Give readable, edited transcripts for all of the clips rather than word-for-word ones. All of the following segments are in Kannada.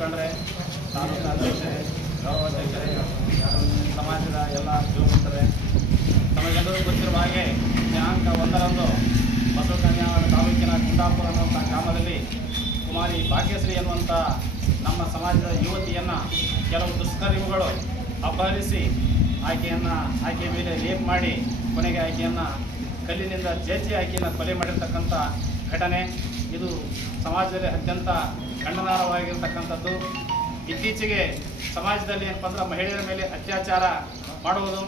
ಮುಖಂಡರೇ, ತಾಲೂಕು ಅಧ್ಯಕ್ಷರೇ, ಗೌರವಾಧ್ಯಕ್ಷರೇ, ಸಮಾಜದ ಎಲ್ಲ ಯುವಕರೇ, ತಮಗೆಲ್ಲರೂ ಗೊತ್ತಿರುವ ಹಾಗೆ ದಿನಾಂಕ 1ರಂದು ಬಸವಕನ್ಯಾವರ ತಾಲೂಕಿನ ಗುಂಡಾಪುರ ಅನ್ನುವಂಥ ಗ್ರಾಮದಲ್ಲಿ ಕುಮಾರಿ ಭಾಗ್ಯಶ್ರೀ ಎನ್ನುವಂಥ ನಮ್ಮ ಸಮಾಜದ ಯುವತಿಯನ್ನು ಕೆಲವು ದುಷ್ಕರ್ಮಿಗಳು ಅಪಹರಿಸಿ ಆಕೆಯ ಮೇಲೆ ರೇಪ್ ಮಾಡಿ ಕೊನೆಗೆ ಆಕೆಯನ್ನು ಕಲ್ಲಿನಿಂದ ಜಜ್ಜಿ ಆಕೆಯನ್ನು ಕೊಲೆ ಮಾಡಿರ್ತಕ್ಕಂಥ ಘಟನೆ ಇದು ಸಮಾಜದಲ್ಲಿ ಅತ್ಯಂತ ಖಂಡನಾರ್ಹವಾಗಿರ್ತಕ್ಕಂಥದ್ದು. ಇತ್ತೀಚೆಗೆ ಸಮಾಜದಲ್ಲಿ ಏನಪ್ಪ ಅಂದ್ರೆ ಮಹಿಳೆಯರ ಮೇಲೆ ಅತ್ಯಾಚಾರ ಮಾಡುವುದು,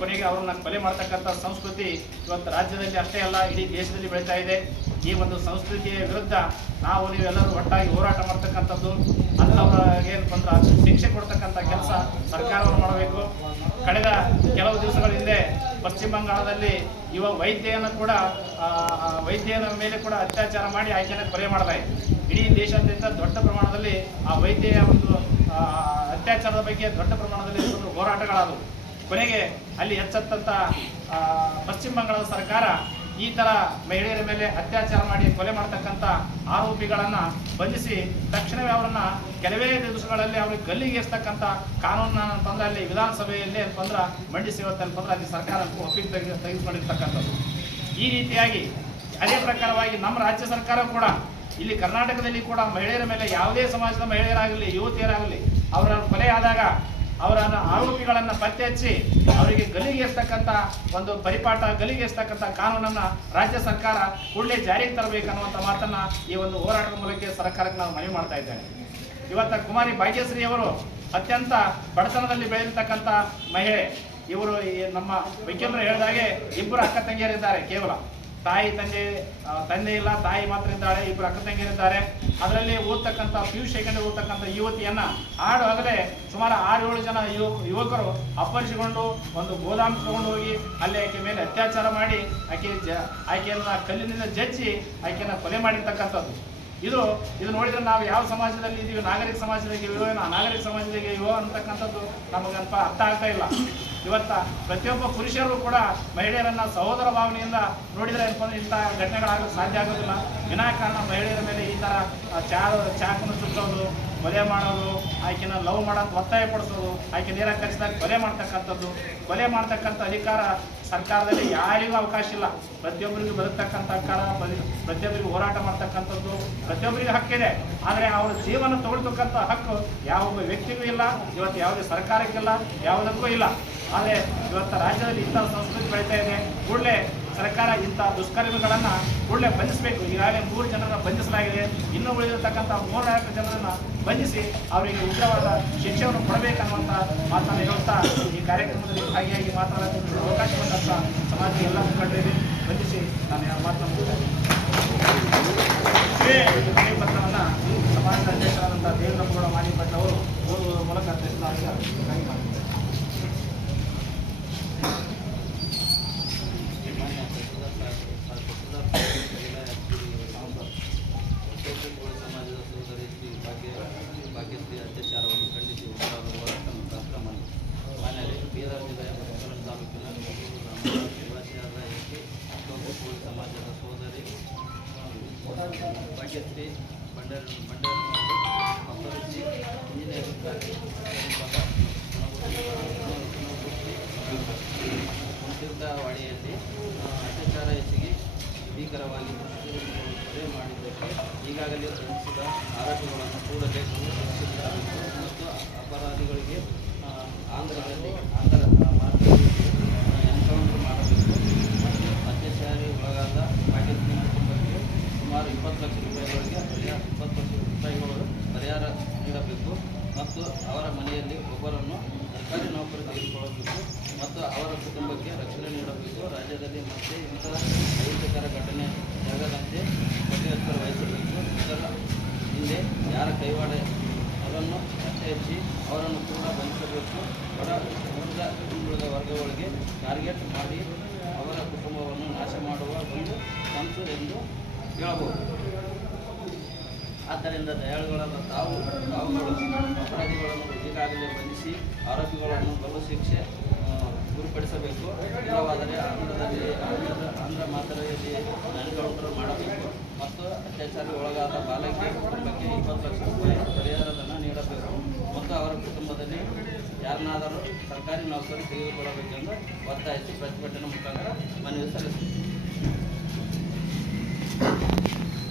ಕೊನೆಗೆ ಅವರನ್ನು ಕೊಲೆ ಮಾಡ್ತಕ್ಕಂಥ ಸಂಸ್ಕೃತಿ ಇವತ್ತು ರಾಜ್ಯದಲ್ಲಿ ಅಷ್ಟೇ ಅಲ್ಲ, ಇಡೀ ದೇಶದಲ್ಲಿ ಬೆಳೀತಾ ಇದೆ. ಈ ಒಂದು ಸಂಸ್ಕೃತಿಯ ವಿರುದ್ಧ ನೀವೆಲ್ಲರೂ ಒಟ್ಟಾಗಿ ಹೋರಾಟ ಮಾಡ್ತಕ್ಕಂಥದ್ದು, ಅಂಥವ್ರಿಗೆ ಏನಪ್ಪ ಅಂದ್ರೆ ಶಿಕ್ಷೆ ಕೊಡ್ತಕ್ಕಂಥ ಕೆಲಸ ಸರ್ಕಾರವನ್ನು ಮಾಡಬೇಕು. ಕಳೆದ ಕೆಲವು ದಿವಸಗಳ ಹಿಂದೆ ಪಶ್ಚಿಮ ಬಂಗಾಳದಲ್ಲಿ ವೈದ್ಯನ ಮೇಲೆ ಕೂಡ ಅತ್ಯಾಚಾರ ಮಾಡಿ ಆಕೆಯನ್ನು ಕೊಲೆ ಮಾಡಲಾಯಿತು. ಇಡೀ ದೇಶಾದ್ಯಂತ ದೊಡ್ಡ ಪ್ರಮಾಣದಲ್ಲಿ ಆ ವೈದ್ಯೆಯ ಒಂದು ಅತ್ಯಾಚಾರದ ಬಗ್ಗೆ ದೊಡ್ಡ ಪ್ರಮಾಣದಲ್ಲಿ ಒಂದು ಹೋರಾಟಗಳಾದವು. ಕೊನೆಗೆ ಅಲ್ಲಿ ಎಚ್ಚೆತ್ತಂಥ ಪಶ್ಚಿಮ ಬಂಗಾಳದ ಸರ್ಕಾರ ಈ ಥರ ಮಹಿಳೆಯರ ಮೇಲೆ ಅತ್ಯಾಚಾರ ಮಾಡಿ ಕೊಲೆ ಮಾಡ್ತಕ್ಕಂಥ ಆರೋಪಿಗಳನ್ನು ಬಂಧಿಸಿ ತಕ್ಷಣವೇ ಅವರನ್ನು ಕೆಲವೇ ದಿವಸಗಳಲ್ಲಿ ಅವ್ರಿಗೆ ಗಲ್ಲಿಗೇರಿಸ್ತಕ್ಕಂಥ ಕಾನೂನನ್ನ ಅಂತಂದ್ರೆ ಅಲ್ಲಿ ವಿಧಾನಸಭೆಯಲ್ಲಿ ಅಂತಂದ್ರೆ ಮಂಡಿಸಿ ಇವತ್ತಂತಂದ್ರೆ ಅಲ್ಲಿ ಸರ್ಕಾರ ಒಪ್ಪಿಗೆ ತೆಗೆದುಕೊಂಡಿರ್ತಕ್ಕಂಥದ್ದು. ಈ ರೀತಿಯಾಗಿ ಅದೇ ಪ್ರಕಾರವಾಗಿ ನಮ್ಮ ರಾಜ್ಯ ಸರ್ಕಾರ ಕೂಡ ಇಲ್ಲಿ ಕರ್ನಾಟಕದಲ್ಲಿ ಕೂಡ ಮಹಿಳೆಯರ ಮೇಲೆ ಯಾವುದೇ ಸಮಾಜದ ಮಹಿಳೆಯರಾಗಲಿ ಯುವತಿಯರಾಗಲಿ ಅವರ ಕೊಲೆ ಆದಾಗ ಅವರ ಆರೋಪಿಗಳನ್ನು ಪತ್ತೆ ಹಚ್ಚಿ ಅವರಿಗೆ ಗಲ್ಲಿಗೇರಿಸ್ತಕ್ಕಂಥ ಒಂದು ಗಲ್ಲಿಗೇರಿಸ್ತಕ್ಕಂಥ ಕಾನೂನನ್ನು ರಾಜ್ಯ ಸರ್ಕಾರ ಕೂಡಲೇ ಜಾರಿಗೆ ತರಬೇಕನ್ನುವಂಥ ಮಾತನ್ನು ಈ ಒಂದು ಹೋರಾಟದ ಮೂಲಕ ಸರ್ಕಾರಕ್ಕೆ ನಾವು ಮನವಿ ಮಾಡ್ತಾ ಇದ್ದೇನೆ. ಇವತ್ತು ಕುಮಾರಿ ಭಾಗ್ಯಶ್ರೀ ಅವರು ಅತ್ಯಂತ ಬಡತನದಲ್ಲಿ ಬೆಳೆದಿರ್ತಕ್ಕಂಥ ಮಹಿಳೆ. ಇವರು ನಮ್ಮ ವಕೀಲರು ಹೇಳಿದಾಗೆ ಇಬ್ಬರು ಅಕ್ಕ ತಂಗಿಯರಿದ್ದಾರೆ. ಕೇವಲ ತಂದೆ ಇಲ್ಲ, ತಾಯಿ ಮಾತ್ರ ಇದ್ದಾಳೆ. ಇಬ್ಬರು ಅಕ್ಕ ತಂಗಿಯರಿದ್ದಾರೆ. ಅದರಲ್ಲಿ ಓದ್ತಕ್ಕಂಥ PU ಸೆಕೆಂಡ್ ಓದ್ತಕ್ಕಂಥ ಯುವತಿಯನ್ನು ಆಗಲೇ ಸುಮಾರು 6-7 ಜನ ಯುವಕರು ಅಪಹರಿಸಿಕೊಂಡು ಒಂದು ಗೋದಾಮ್ ತಗೊಂಡು ಹೋಗಿ ಅಲ್ಲಿ ಆಕೆ ಮೇಲೆ ಅತ್ಯಾಚಾರ ಮಾಡಿ ಆಕೆಯನ್ನು ಕಲ್ಲಿನಿಂದ ಜಜ್ಜಿ ಆಕೆಯನ್ನು ಕೊಲೆ ಮಾಡಿರ್ತಕ್ಕಂಥದ್ದು. ಇದು ನೋಡಿದ್ರೆ ನಾವು ಯಾವ ಸಮಾಜದಲ್ಲಿ ಇದೀವಿ, ನಾಗರಿಕ ಸಮಾಜದಾಗೆ ಇರೋ ಅನಾಗರಿಕ ಸಮಾಜದಾಗೆ ಇರೋ ಅಂತಕ್ಕಂಥದ್ದು ನಮಗಂತ ಅರ್ಥ ಆಗ್ತಾ ಇಲ್ಲ. ಇವತ್ತು ಪ್ರತಿಯೊಬ್ಬ ಪುರುಷರು ಕೂಡ ಮಹಿಳೆಯರನ್ನು ಸಹೋದರ ಭಾವನೆಯಿಂದ ನೋಡಿದರೆ ಇಂಥ ಘಟನೆಗಳಾಗಲು ಸಾಧ್ಯ ಆಗೋದಿಲ್ಲ. ವಿನಾಕಾರಣ ಮಹಿಳೆಯರ ಮೇಲೆ ಈ ಥರ ಚಾಕನ್ನು ಚುಚ್ಚೋದು, ಕೊಲೆ ಮಾಡೋದು, ಆಕೆನ ಲವ್ ಮಾಡೋದು ಒತ್ತಾಯ ಪಡಿಸೋದು, ಆಕೆ ನೀರಾಗಿ ಕಲಿಸಿದಾಗ ಕೊಲೆ ಮಾಡ್ತಕ್ಕಂಥ ಅಧಿಕಾರ ಸರ್ಕಾರದಲ್ಲಿ ಯಾರಿಗೂ ಅವಕಾಶ ಇಲ್ಲ. ಪ್ರತಿಯೊಬ್ಬರಿಗೂ ಬದುಕ್ತಕ್ಕಂಥ ಅಧಿಕಾರ, ಪ್ರತಿಯೊಬ್ಬರಿಗೂ ಹೋರಾಟ ಮಾಡ್ತಕ್ಕಂಥದ್ದು ಪ್ರತಿಯೊಬ್ಬರಿಗೂ ಹಕ್ಕಿದೆ. ಆದರೆ ಅವರ ಜೀವನ ತಗೊಳ್ತಕ್ಕಂಥ ಹಕ್ಕು ಯಾವ ವ್ಯಕ್ತಿಗೂ ಇಲ್ಲ, ಇವತ್ತು ಯಾವುದೇ ಸರ್ಕಾರಕ್ಕಿಲ್ಲ, ಯಾವುದಕ್ಕೂ ಇಲ್ಲ. ಆದರೆ ಇವತ್ತು ರಾಜ್ಯದಲ್ಲಿ ಇಂಥ ಸಂಸ್ಕೃತಿ ಬೆಳೀತಾ ಇದೆ. ಕೂಡಲೇ ಸರ್ಕಾರ ಇಂಥ ದುಷ್ಕರ್ಮಿಗಳನ್ನು ಕೂಡಲೇ ಬಂಧಿಸಬೇಕು. ಈಗಾಗಲೇ 3 ಜನರನ್ನು ಬಂಧಿಸಲಾಗಿದೆ. ಇನ್ನೂ ಉಳಿದಿರತಕ್ಕಂಥ 3-4 ಜನರನ್ನು ಬಂಧಿಸಿ ಅವರಿಗೆ ಉಗ್ರವಾದ ಶಿಕ್ಷೆಯನ್ನು ಕೊಡಬೇಕನ್ನುವಂಥ ಮಾತನ್ನು ಹೇಳುತ್ತಾ ಈ ಕಾರ್ಯಕ್ರಮದಲ್ಲಿ ಭಾಗಿಯಾಗಿ ಮಾತನಾಡಲು ಅವಕಾಶ ಬಂದಂಥ ಸಮಾಜದ ಎಲ್ಲ ಮುಖಂಡರಿಗೆ ಬಂಧಿಸಿ ನಾನು ಮಾತನಾಡುತ್ತೇನೆ. ಈ ಪತ್ರವನ್ನು ಸಮಾಜದ ಅಧ್ಯಕ್ಷರಾದಂಥ ದೇವೇಂದ್ರಗೌಡ ಮಾಲಿಪಟ್ಟ ಅವರು ಓದುವ ಮೂಲಕ ಅಧ್ಯಕ್ಷರಾಗಿ ಸಮಾಜದ ಸೋದರಿ ಶ್ರೀ ಭಾಗ್ಯಶ್ರೀ ಅತ್ಯಾಚಾರವನ್ನು ಖಂಡಿಸಿ ಉಗ್ರವಾದ ಹೋರಾಟ ಮತ್ತು ಅಕ್ರಮ ಮಾನ್ಯರೇ, ಬೀದರ್ ಜಿಲ್ಲೆಯ ಬಸವಕಲ್ಯಾಣ ತಾಲೂಕಿನ ನಿವಾಸಿಯಾದ ಸಮಾಜದ ಸೋದರಿ ಭಾಗ್ಯಶ್ರೀ ಅಪಹರಿಸಿ ತೀರ್ಥವಾಡಿಯಲ್ಲಿ ಅತ್ಯಾಚಾರ ಎಸಗಿ ಭೀಕರವಾಗಿ ಕೊಲೆ ಮಾಡಿದ್ದಕ್ಕೆ ಈಗಾಗಲೇ ಬಂಧಿಸಿದ ಆರೋಪಿಗಳನ್ನು ಕೂಡಲೇ ರಕ್ಷಿಸಬೇಕು ಮತ್ತು ಅಪರಾಧಿಗಳಿಗೆ ಆಂಧ್ರದಲ್ಲಿ ಎನ್ಕೌಂಟರ್ ಮಾಡಬೇಕು ಮತ್ತು ಅತ್ಯಾಚಾರಿ ಒಳಗಾದ ಭಾಗ್ಯಶ್ರೀ ಕುಟುಂಬಕ್ಕೆ ಸುಮಾರು 20 ಲಕ್ಷ ರೂಪಾಯಿಗಳಿಗೆ 20 ಲಕ್ಷ ರೂಪಾಯಿಗಳು ಪರಿಹಾರ ನೀಡಬೇಕು ಮತ್ತು ಅವರ ಮನೆಯಲ್ಲಿ ಒಬ್ಬರನ್ನು ಸರ್ಕಾರಿ ನೌಕರಿ ತೆಗೆದುಕೊಳ್ಳಬೇಕು ಮತ್ತು ಅವರ ಕುಟುಂಬಕ್ಕೆ ರಕ್ಷಣೆ ನೀಡಬೇಕು. ರಾಜ್ಯದಲ್ಲಿ ಮತ್ತೆ ಇಂತಹ ಅಹಿತಕರ ಘಟನೆ ಜರಗದಂತೆ ಕಟ್ಟೆಚ್ಚರ ವಹಿಸಬೇಕು. ಇದರ ಹಿಂದೆ ಯಾರ ಕೈವಾಡ ಅವರನ್ನು ಪತ್ತೆ ಹಚ್ಚಿ ಅವರನ್ನು ಕೂಡ ಬಂಧಿಸಬೇಕು. ಹಿಂದುಳಿದ ವರ್ಗಗಳಿಗೆ ಟಾರ್ಗೆಟ್ ಮಾಡಿ ಅವರ ಕುಟುಂಬವನ್ನು ನಾಶ ಮಾಡುವ ಒಂದು ಸಂಸು ಎಂದು ಹೇಳಬಹುದು. ಆದ್ದರಿಂದ ದಯಾಳುಗಳಾದ ತಾವುಗಳು ಅಪರಾಧಿಗಳನ್ನು ಈಗಾಗಲೇ ಬಂಧಿಸಿ ಆರೋಪಿಗಳನ್ನು ಗಲ್ಲು ಶಿಕ್ಷೆ ಗುರಿಪಡಿಸಬೇಕು. ಇಲ್ಲವಾದರೆ ಆಂಧ್ರ ಮಾದರಿಯಲ್ಲಿ ಎನ್ಕೌಂಟರ್ ಮಾಡಬೇಕು ಮತ್ತು ಅತ್ಯಾಚಾರಕ್ಕೆ ಒಳಗಾದ ಬಾಲಕಿಯ ಕುಟುಂಬಕ್ಕೆ 20 ಲಕ್ಷ ರೂಪಾಯಿ ಪರಿಹಾರಧನ ಯಾರನ್ನಾದರೂ ಸರ್ಕಾರಿ ನೌಕರಿ ತೆಗೆದುಕೊಳ್ಳಬೇಕೆಂದು ಒತ್ತಾಯಿಸಿ ಪ್ರತಿಭಟನೆ ಮುಖಾಂತರ ಮನವಿ ಸಲ್ಲಿಸುತ್ತೇವೆ.